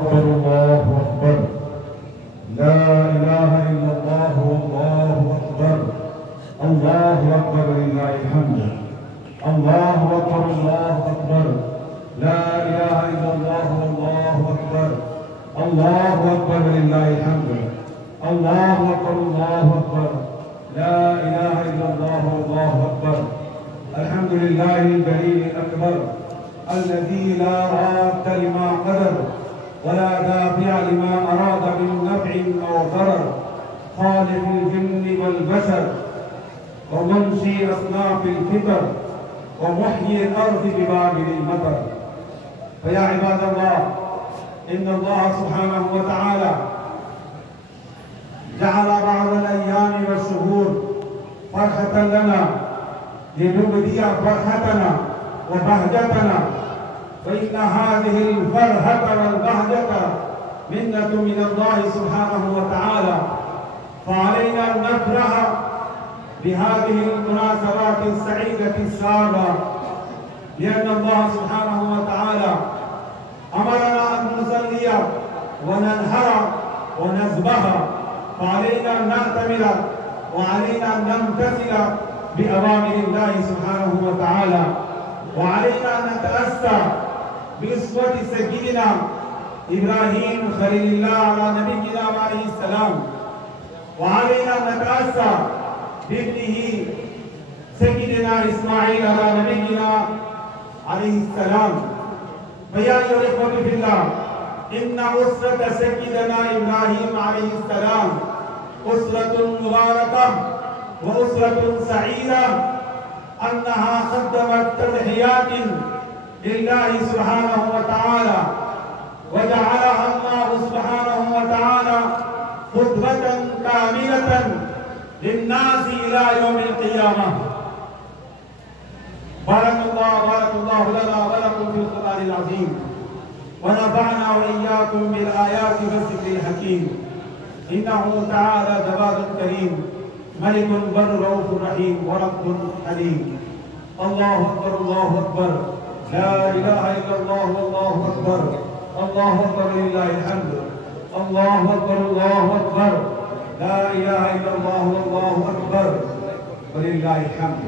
الله أكبر. لا إله إلا الله والله أكبر. الله أكبر لله الحمد. الله أكبر الله أكبر. لا إله إلا الله والله أكبر. الله أكبر لله الحمد. الله أكبر الله أكبر. لا إله إلا الله والله أكبر. الحمد لله الجليل الأكبر الذي لا راد لما قدر ولا دافع لما أراد من نفع أو ضرر، خالق الجن والبشر ومنشي أصناف الفطر ومحيي الأرض ببابل المطر. فيا عباد الله، إن الله سبحانه وتعالى جعل بعض الأيام والشهور فرحة لنا لنبدي فرحتنا وبهجتنا، فإن هذه الفرحة والبهجة منة من الله سبحانه وتعالى، فعلينا أن نفرح بهذه المناسبات السعيدة السارة، لأن الله سبحانه وتعالى أمرنا أن نصلي وننهر ونذبح، فعلينا أن نعتمر وعلينا أن نمتثل بأوامر الله سبحانه وتعالى، وعلينا أن نتأسى بأسوة سيدنا إبراهيم خليل الله على نبينا عليه السلام، وعلينا أن نتأسى بابنه سيدنا إسماعيل على نبينا عليه السلام. فيا أيها الإخوة في الله، إن أسرة سيدنا إبراهيم عليه السلام أسرة مباركة وأسرة سعيدة، أنها قدمت تضحيات لله سبحانه وتعالى، وجعلها الله سبحانه وتعالى قدوة كاملة للناس إلى يوم القيامة. بارك الله لنا ولكم في القرآن العظيم، ونفعنا وإياكم بالآيات والذكر الحكيم. إنه تعالى جواد كريم، ملك بر رؤوف رحيم، ورب حليم. الله أكبر الله أكبر. لا إله إلا الله والله أكبر. الله أكبر لله الحمد. الله أكبر الله أكبر. لا إله إلا الله والله أكبر ولله الحمد.